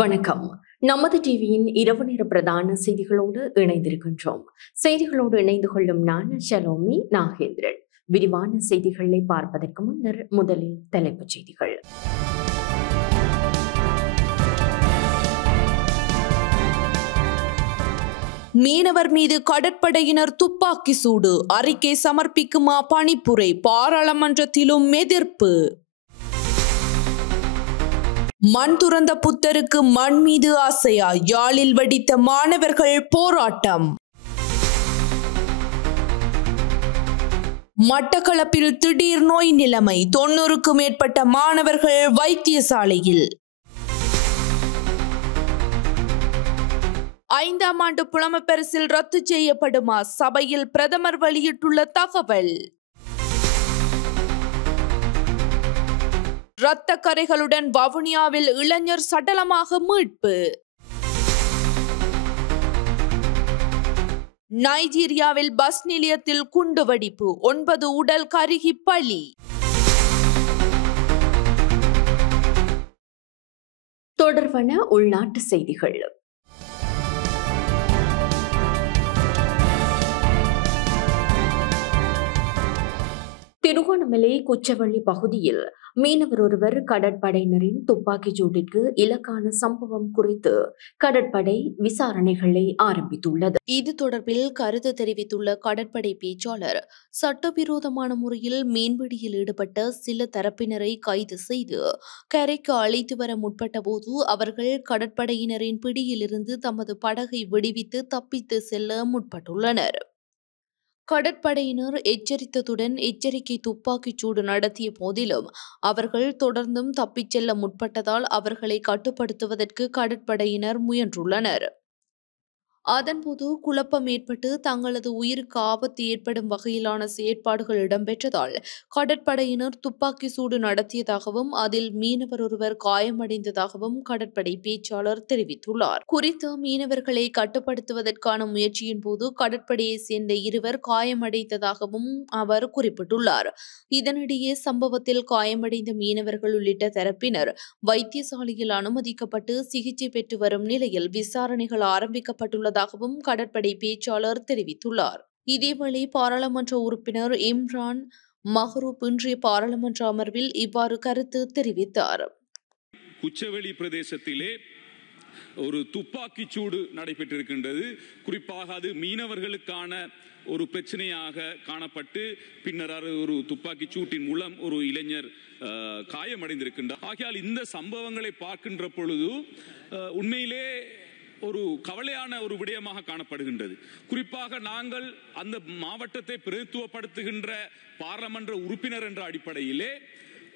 வணக்கம். நமது டிவியின் இரவு நேர பிரதான செய்திகளோடு இணைந்திருக்கின்றோம். செய்திகளோடு இணைந்து கொள்ளும் நான் ஷலோமி நாகேந்திரன். விரிவான செய்திகளை பார்ப்பதற்கு முன்னர் முதலில் தலைப்புச் செய்திகள். மீனவர் மீது கடற்படையினர் துப்பாக்கி சூடு, அறிக்கை சமர்ப்பிக்குமா பணிப்புரை, பாராளுமன்றத்திலும் எதிர்ப்பு. மண் துறந்த புத்தருக்கு மண் மீது ஆசையா, யாழில் வெடித்த மாணவர்கள் போராட்டம். மட்டக்களப்பில் திடீர் நோய் நிலைமை, 90க்கும் மேற்பட்ட மாணவர்கள் வைத்தியசாலையில். 5ஆம் ஆண்டு புலமைப்பரிசில் ரத்து செய்யப்படுமா, சபையில் பிரதமர் வெளியிட்டுள்ள தகவல். இரத்த கரைகளுடன் வவுனியாவில் இளைஞர் சடலமாக மீட்பு. நைஜீரியாவில் பஸ் நிலையத்தில் குண்டுவெடிப்பு, 9 உடல் கருகி பலி. தொடர்பான உள்நாட்டு செய்திகள். திருகோணமலை குச்சவெளி பகுதியில் மீனவர் ஒருவர் கடற்படையினரின் துப்பாக்கிச் சூட்டிற்கு இலக்கான சம்பவம் குறித்து கடற்படை விசாரணைகளை ஆரம்பித்துள்ளது. இது தொடர்பில் கருத்து தெரிவித்துள்ள கடற்படை பேச்சாளர், சட்டவிரோதமான முறையில் மீன்பிடியில் ஈடுபட்ட சில தரப்பினரை கைது செய்து கரைக்கு அழைத்து வர முற்பட்ட போது அவர்கள் கடற்படையினரின் பிடியிலிருந்து தமது படகை விடுவித்து தப்பித்து செல்ல முற்பட்டுள்ளனர். கடற்படையினர் எச்சரித்ததுடன் எச்சரிக்கை துப்பாக்கிச் சூடு நடத்திய போதிலும் அவர்கள் தொடர்ந்தும் தப்பிச் செல்ல முற்பட்டதால் அவர்களை கட்டுப்படுத்துவதற்கு கடற்படையினர் முயன்றுள்ளனர். அதன்போது குழப்பம் ஏற்பட்டு தங்களது உயிருக்கு ஆபத்து ஏற்படும் வகையிலான செயற்பாடுகள் இடம்பெற்றதால் கடற்படையினர் துப்பாக்கி சூடு நடத்தியதாகவும் அதில் மீனவர் ஒருவர் காயமடைந்ததாகவும் கடற்படை பேச்சாளர் தெரிவித்துள்ளார். குறித்த மீனவர்களை கட்டுப்படுத்துவதற்கான முயற்சியின் போது கடற்படையை சேர்ந்த 2 காயமடைந்ததாகவும் அவர் குறிப்பிட்டுள்ளார். இதனிடையே சம்பவத்தில் காயமடைந்த மீனவர்கள் உள்ளிட்ட தரப்பினர் வைத்தியசாலையில் அனுமதிக்கப்பட்டு சிகிச்சை பெற்று வரும் நிலையில் விசாரணைகள் ஆரம்பிக்கப்பட்டுள்ளதாகவும் கடற்படை பேச்சாளர் தெரிவித்துள்ளார். இதேவேளை பாராளுமன்ற உறுப்பினர் இம்ரான் மஹ்ரூப் இன்றைய பாராளுமன்ற அமர்வில் இவ்வாறு கருத்து தெரிவித்தார். குச்சவெளி பிரதேசத்திலே ஒரு துப்பாக்கிச் சூடு நடைபெற்றிருக்கின்றது. குறிப்பாக அது மீனவர்களுக்கான ஒரு பிரச்சனையாக காணப்பட்டு பின்னர் ஒரு துப்பாக்கிச் சூட்டின் மூலம் ஒரு இளைஞர் காயமடைந்திருக்கின்றார். ஆகையால் இந்த சம்பவங்களை பார்க்கின்ற பொழுது உண்மையிலே ஒரு கவலையான ஒரு விடயமாக காணப்படுகின்றது. குறிப்பாக நாங்கள் அந்த மாவட்டத்தை பிரதித்துவப்படுத்துகின்ற பாராளுமன்ற உறுப்பினர் என்ற அடிப்படையிலே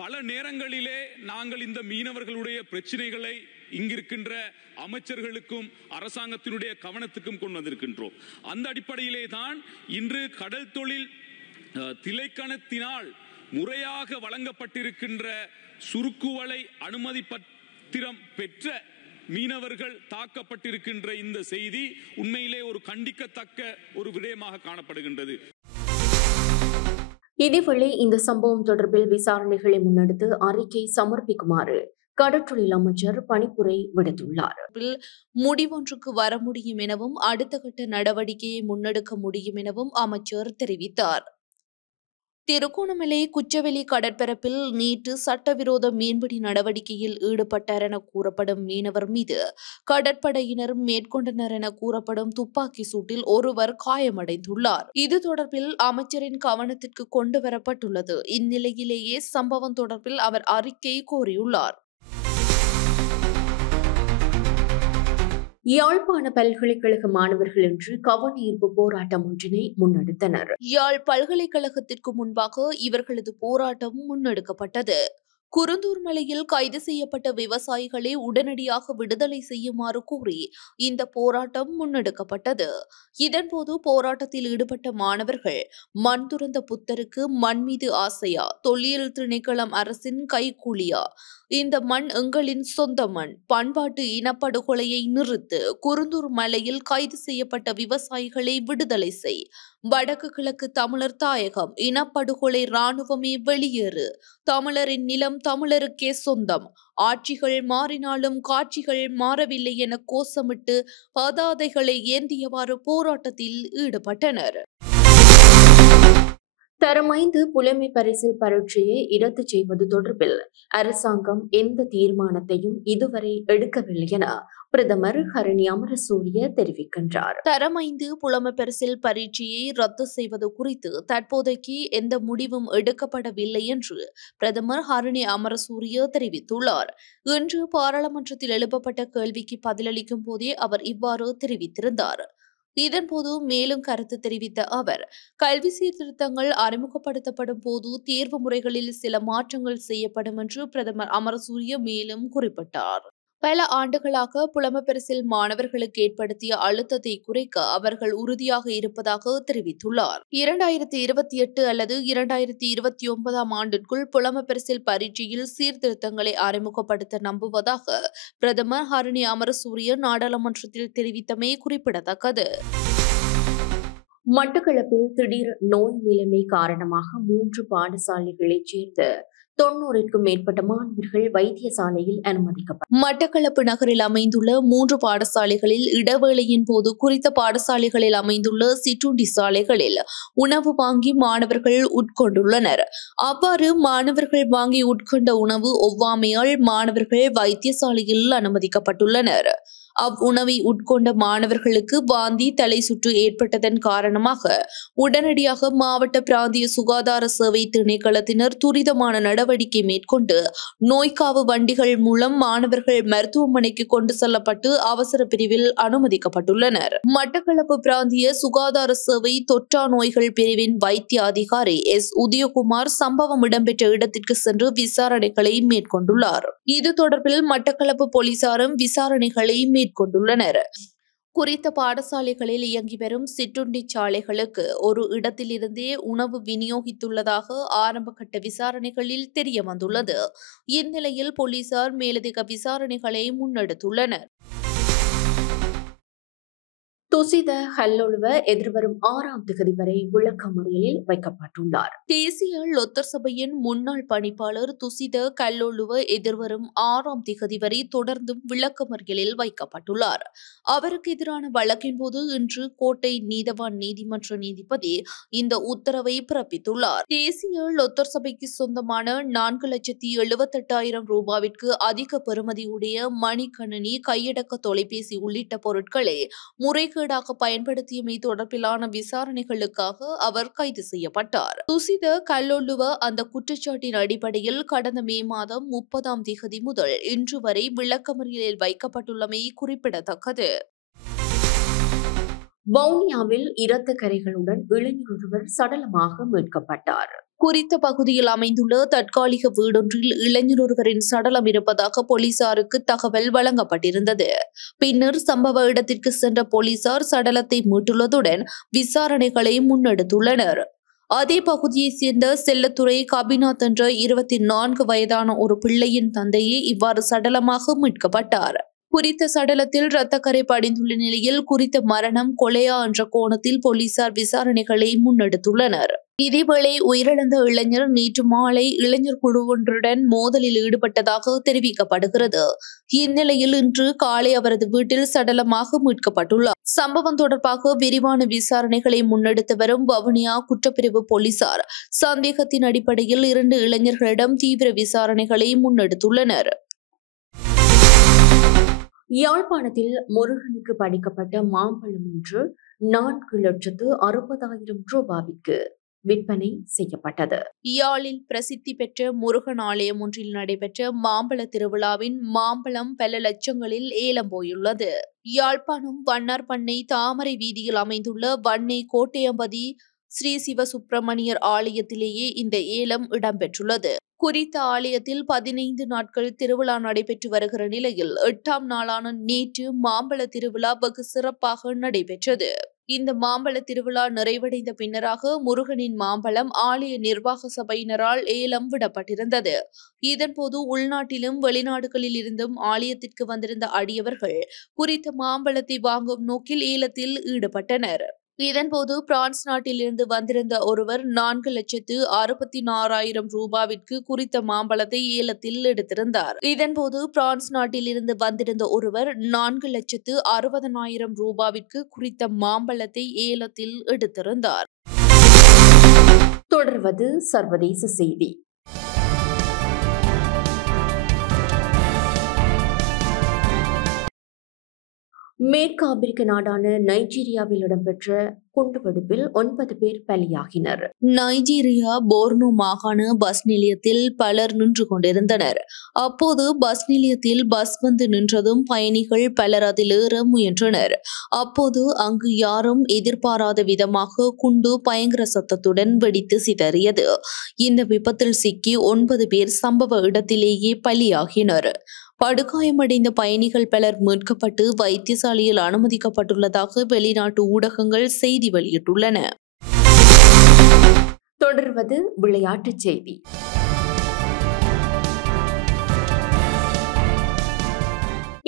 பல நேரங்களிலே நாங்கள் இந்த மீனவர்களுடைய பிரச்சனைகளை இங்கிருக்கின்ற அமைச்சர்களுக்கும் அரசாங்கத்தினுடைய கவனத்துக்கும் கொண்டு வந்திருக்கின்றோம். அந்த அடிப்படையிலே தான் இன்று கடல் தொழில் திணைக்களத்தினால் முறையாக வழங்கப்பட்டிருக்கின்ற சுருக்குவலை அனுமதி பத்திரம் பெற்ற மீனவர்கள் தாக்கப்பட்டிருக்கின்ற இந்த செய்தி உண்மையிலே ஒரு கண்டிக்கத்தக்க ஒரு விடயமாக காணப்படுகின்றது. இதேவேளை இந்த சம்பவம் தொடர்பில் விசாரணைகளை முன்னெடுத்து அறிக்கை சமர்ப்பிக்குமாறு கடற்றொழில் அமைச்சர் பணிப்புரை விடுத்துள்ளார். முடிவொன்றுக்கு வர முடியும் எனவும் அடுத்த கட்ட நடவடிக்கையை முன்னெடுக்க முடியும் எனவும் அமைச்சர் தெரிவித்தார். திருகோணமலை குச்சவெளி கடற்பரப்பில் நேற்று சட்டவிரோத மீன்பிடி நடவடிக்கையில் ஈடுபட்டார் என கூறப்படும் மீனவர் மீது கடற்படையினர் மேற்கொண்டனர் என கூறப்படும் துப்பாக்கி சூட்டில் ஒருவர் காயமடைந்துள்ளார். இது தொடர்பில் அமைச்சரின் கவனத்திற்கு கொண்டு வரப்பட்டுள்ளது. இந்நிலையிலேயே சம்பவம் தொடர்பில் அவர் அறிக்கை கோரியுள்ளார். யாழ்ப்பாண பல்கலைக்கழக மாணவர்கள் இன்று கவன ஈர்ப்பு போராட்டம் ஒன்றினை முன்னெடுத்தனர். யாழ் பல்கலைக்கழகத்திற்கு முன்பாக இவர்களது போராட்டம் முன்னெடுக்கப்பட்டது. குருந்தூர் மலையில் கைது செய்யப்பட்ட விவசாயிகளை உடனடியாக விடுதலை செய்யுமாறு கூறி இந்த போராட்டம் முன்னெடுக்கப்பட்டது. இதன்போது போராட்டத்தில் ஈடுபட்ட மாணவர்கள் மண் துறந்த புத்தருக்கு மண் மீது ஆசையா, தொல்லியல் திணைக்களம் அரசின் கைக்கூலியா, இந்த மண் எங்களின் சொந்த மண். பண்பாட்டு இனப்படுகொலையை நிறுத்து. குருந்தூர் மலையில் கைது செய்யப்பட்ட விவசாயிகளை விடுதலை செய். வடக்கு கிழக்கு தமிழர் தாயகம். இனப்படுகொலை இராணுவமே வெளியேறு. தமிழரின் நிலம் தமிழருக்கே சொந்தம். ஆட்சிகள் மாறினாலும் காட்சிகள் மாறவில்லை என கோஷமிட்டு பதாதைகளை ஏந்தியவாறு போராட்டத்தில் ஈடுபட்டனர். தரம் 5 புலமை பரிசில் பரீட்சையை ரத்து செய்வது தொடர்பில் அரசாங்கம் எந்த தீர்மானத்தையும் இதுவரை எடுக்கவில்லை என பிரதமர் ஹரணி அமரசூரிய தெரிவிக்கின்றார். தரம் 5 புலமை பரிசில் பரீட்சையை ரத்து செய்வது குறித்து தற்போதைக்கு எந்த முடிவும் எடுக்கப்படவில்லை என்று பிரதமர் ஹரணி அமரசூரிய தெரிவித்துள்ளார். இன்று பாராளுமன்றத்தில் எழுப்பப்பட்ட கேள்விக்கு பதிலளிக்கும் போதே அவர் இவ்வாறு தெரிவித்திருந்தார். இதன்போது மேலும் கருத்து தெரிவித்த அவர், கல்வி சீர்திருத்தங்கள் அறிமுகப்படுத்தப்படும் போது தேர்வு முறைகளில் சில மாற்றங்கள் செய்யப்படும் என்று பிரதமர் அமரசூரிய மேலும் குறிப்பிட்டார். பல ஆண்டுகளாக புலமைப்பரிசில் மாணவர்களுக்கு ஏற்படுத்திய அழுத்தத்தை குறைக்க அவர்கள் உறுதியாக இருப்பதாக தெரிவித்துள்ளார். 2028 அல்லது 2029 ஆண்டிற்குள் புலமைப்பரிசில் பரீட்சையில் சீர்திருத்தங்களை அறிமுகப்படுத்த நம்புவதாக பிரதமர் ஹரணி அமரசூரிய நாடாளுமன்றத்தில் தெரிவித்தமை குறிப்பிடத்தக்கது. மட்டக்களப்பில் திடீர் நோய் நிலைமை காரணமாக 3 பாடசாலைகளைச் சேர்ந்த 90க்கும் மேற்பட்ட மாணவர்கள் வைத்தியசாலையில் அனுமதிக்கப்பட்டனர். மட்டக்களப்பு நகரில் அமைந்துள்ள 3 பாடசாலைகளில் இடவேளையின் போது குறித்த பாடசாலைகளில் அமைந்துள்ள சிற்றுண்டி சாலைகளில் உணவு வாங்கி மாணவர்கள் உட்கொண்டுள்ளனர். அவ்வாறு மாணவர்கள் வாங்கி உட்கொண்ட உணவு ஒவ்வாமையால் மாணவர்கள் வைத்தியசாலையில் அனுமதிக்கப்பட்டுள்ளனர். அவ்வுணவை உட்கொண்ட மாணவர்களுக்கு வாந்தி, தலை சுற்று ஏற்பட்டதன் காரணமாக உடனடியாக மாவட்ட பிராந்திய சுகாதார சேவை திணைக்களத்தினர் துரிதமான நடவடிக்கை மேற்கொண்டு நோய்க்காவு வண்டிகள் மூலம் மாணவர்கள் மருத்துவமனைக்கு கொண்டு செல்லப்பட்டு அவசர பிரிவில் அனுமதிக்கப்பட்டுள்ளனர். மட்டக்களப்பு பிராந்திய சுகாதார சேவை தொற்றா நோய்கள் பிரிவின் வைத்திய அதிகாரி எஸ். உதயகுமார் சம்பவம் இடம்பெற்ற இடத்திற்கு சென்று விசாரணைகளை மேற்கொண்டுள்ளார். இது தொடர்பில் மட்டக்களப்பு போலீசாரும் விசாரணைகளை மேற்கொண்டுள்ளனர். குறித்த பாடசாலைகளில் இயங்கி வரும் சிற்றுண்டி சாலைகளுக்கு ஒரு இடத்திலிருந்தே உணவு விநியோகித்துள்ளதாக ஆரம்பகட்ட விசாரணைகளில் தெரியவந்துள்ளது. இந்நிலையில் போலீசார் மேலதிக விசாரணைகளை முன்னெடுத்துள்ளனர். துசித ஹல்லொழுவ எதிர்வரும் 6ஆம் தேதி வரை விளக்கமறியலில் வைக்கப்பட்டுள்ளார். தேசிய லொத்தர் சபையின் முன்னாள் பணிப்பாளர் துசித கல்லொழுவ எதிர்வரும் 6ஆம் தேதி வரை தொடர்ந்தும் விளக்கமறியலில் வைக்கப்பட்டுள்ளார். அவருக்கு எதிரான வழக்கின் போது இன்று கோட்டை நீதவான் நீதிமன்ற நீதிபதி இந்த உத்தரவை பிறப்பித்துள்ளார். தேசிய லொத்தர் சபைக்கு சொந்தமான 4,78,000 ரூபாவிற்கு அதிக பெறுமதியுடைய மணிக்கணனி, கையடக்க தொலைபேசி உள்ளிட்ட பொருட்களை முறைகேடாக பயன்படுத்தியமை தொடர்பிலான விசாரணைகளுக்காக அவர் கைது செய்யப்பட்டார். துசித கல்லொழுவ அந்த குற்றச்சாட்டின் அடிப்படையில் கடந்த மே மாதம் 30ஆம் தேதி முதல் இன்று வரை விளக்கமறியலில் வைக்கப்பட்டுள்ளமை குறிப்பிடத்தக்கது. வவுனியாவில் இரத்த கரைகளுடன் இளைஞர் ஒருவர் சடலமாக மீட்கப்பட்டார். குறித்த பகுதியில் அமைந்துள்ள தற்காலிக வீடொன்றில் இளைஞர் ஒருவரின் சடலம் இருப்பதாக போலீசாருக்கு தகவல் வழங்கப்பட்டிருந்தது. பின்னர் சம்பவ இடத்திற்கு சென்ற போலீசார் சடலத்தை மீட்டுள்ளதுடன் விசாரணைகளை முன்னெடுத்துள்ளனர். அதே பகுதியைச் சேர்ந்த செல்லத்துறை கபிநாத் என்ற 24 வயதான ஒரு பிள்ளையின் தந்தையே இவ்வாறு சடலமாக மீட்கப்பட்டார். குறித்த சடலத்தில் இரத்தக்கரை படிந்துள்ள நிலையில் குறித்த மரணம் கொலையா என்ற கோணத்தில் போலீசார் விசாரணைகளை முன்னெடுத்துள்ளனர். இதேவேளை உயிரிழந்த இளைஞர் நேற்று மாலை இளைஞர் குழு ஒன்றுடன் மோதலில் ஈடுபட்டதாக தெரிவிக்கப்படுகிறது. இந்நிலையில் இன்று காலை அவரது வீட்டில் சடலமாக மீட்கப்பட்டுள்ளார். சம்பவம் தொடர்பாக விரிவான விசாரணைகளை முன்னெடுத்து வரும் வவுனியா குற்றப்பிரிவு போலீசார் சந்தேகத்தின் அடிப்படையில் 2 இளைஞர்களிடம் தீவிர விசாரணைகளை முன்னெடுத்துள்ளனர். யாழ்ப்பாணத்தில் முருகனுக்கு படைக்கப்பட்ட மாம்பழம் ஒன்று 4,60,000 ரூபாய்க்கு விற்பனை செய்யப்பட்டது. யாழில் பிரசித்தி பெற்ற முருகன் ஆலயம் ஒன்றில் நடைபெற்ற மாம்பழ திருவிழாவின் மாம்பழம் பல லட்சங்களில் ஏலம் போயுள்ளது. யாழ்ப்பாணம் வண்ணார் பண்ணை தாமரை வீதியில் அமைந்துள்ள வன்னை கோட்டையம்பதி ஸ்ரீ சிவசுப்பிரமணியர் ஆலயத்திலேயே இந்த ஏலம் இடம்பெற்றுள்ளது. குறித்த ஆலயத்தில் 15 நாட்கள் திருவிழா நடைபெற்று வருகிற நிலையில் 8ஆம் நாளான நேற்று மாம்பழ திருவிழா வெகு சிறப்பாக நடைபெற்றது. இந்த மாம்பழ திருவிழா நிறைவடைந்த பின்னராக முருகனின் மாம்பழம் ஆலய நிர்வாக சபையினரால் ஏலம் விடப்பட்டிருந்தது. இதன்போது உள்நாட்டிலும் வெளிநாடுகளில் இருந்தும் ஆலயத்திற்கு வந்திருந்த அடியவர்கள் குறித்த மாம்பழத்தை வாங்கும் நோக்கில் ஏலத்தில் ஈடுபட்டனர். இதன்போது பிரான்ஸ் நாட்டிலிருந்து வந்திருந்த ஒருவர் 4,64,000 ரூபாவிற்கு குறித்த மாம்பழத்தை ஏலத்தில் எடுத்திருந்தார். இதன்போது பிரான்ஸ் நாட்டிலிருந்து வந்திருந்த ஒருவர் 4,60,000 ரூபாவிற்கு குறித்த மாம்பழத்தை ஏலத்தில் எடுத்திருந்தார். தொடர்வது சர்வதேச செய்தி. மேற்கு ஆப்பிரிக்க நாடான நைஜீரியாவில் இடம்பெற்ற குண்டுவெடிப்பில் 9 பேர் பலியாகினர். நைஜீரியா போர்னோ மாகாண பஸ் நிலையத்தில் பலர் நின்று கொண்டிருந்தனர். அப்போது பஸ் நிலையத்தில் பஸ் வந்து நின்றதும் பயணிகள் பலர் அதில் ஏற முயன்றனர். அப்போது அங்கு யாரும் எதிர்பாராத விதமாக குண்டு பயங்கர சத்தத்துடன் வெடித்து சிதறியது. இந்த விபத்தில் சிக்கி 9 பேர் சம்பவ இடத்திலேயே பலியாகினர். படுகாயமடைந்த பயணிகள் பலர் மீட்கப்பட்டு வைத்தியசாலையில் அனுமதிக்கப்பட்டுள்ளதாக வெளிநாட்டு ஊடகங்கள் செய்தி வெளியிட்டுள்ளன. தொடர்வது விளையாட்டுச் செய்தி.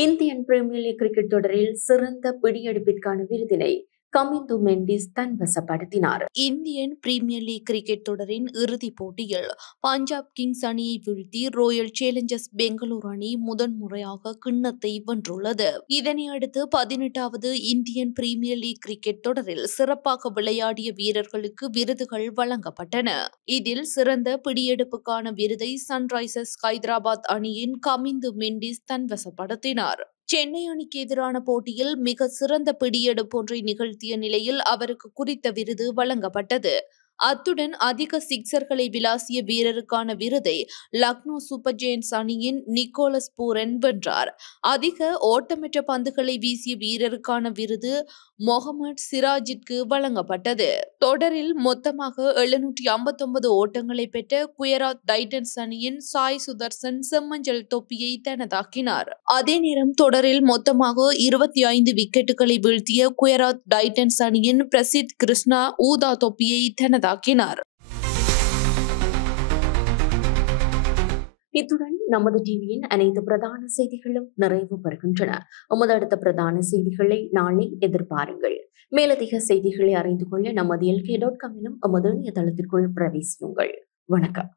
இந்தியன் பிரீமியர் லீக் கிரிக்கெட் தொடரில் சிறந்த பிடியெடுப்பிற்கான விருதினை கமிந்து மெண்டிஸ் தன்வசப்படுத்தினார். இந்தியன் பிரீமியர் லீக் கிரிக்கெட் தொடரின் இறுதிப் போட்டியில் பஞ்சாப் கிங்ஸ் அணியை வீழ்த்தி ராயல் சேலஞ்சர்ஸ் பெங்களூரு அணி முதன்முறையாக கிண்ணத்தை வென்றுள்ளது. இதனை அடுத்து 18வது இந்தியன் பிரீமியர் லீக் கிரிக்கெட் தொடரில் சிறப்பாக விளையாடிய வீரர்களுக்கு விருதுகள் வழங்கப்பட்டன. இதில் சிறந்த பிடியெடுப்புக்கான விருதை சன்ரைசர்ஸ் ஹைதராபாத் அணியின் கமிந்து மெண்டிஸ் தன்வசப்படுத்தினார். சென்னை அணிக்கு எதிரான போட்டியில் மிக சிறந்த பிடியெடுப்பு ஒன்றை நிகழ்த்திய நிலையில் அவருக்கு குறித்த விருது வழங்கப்பட்டது. அத்துடன் அதிக சிக்சர்களை விளாசிய வீரருக்கான விருதை லக்னோ சூப்பர் ஜெயண்ட்ஸ் அணியின் நிக்கோலஸ் பூரன் வென்றார். அதிக ஓட்டமற்ற பந்துகளை வீசிய வீரருக்கான விருது மொஹமட் சிராஜிற்கு வழங்கப்பட்டது. தொடரில் மொத்தமாக 759 ஓட்டங்களை பெற்ற குஜராத் டைட்டன்ஸ் அணியின் சாய் சுதர்சன் செம்மஞ்சள் தொப்பியை தனதாக்கினார். அதே நேரம் தொடரில் மொத்தமாக 25 விக்கெட்டுகளை வீழ்த்திய குஜராத் டைட்டன்ஸ் அணியின் பிரசித் கிருஷ்ணா ஊதா தொப்பியை தனதாக்கினார். இத்துடன் நமது டிவியின் அனைத்து பிரதான செய்திகளும் நிறைவு பெறுகின்றன. நமது அடுத்த பிரதான செய்திகளை நாளை எதிர்பாருங்கள். மேலதிக செய்திகளை அறிந்து கொள்ள நமது LK.com எனும் நமது இணையதளத்திற்குள் பிரவேசியுங்கள். வணக்கம்.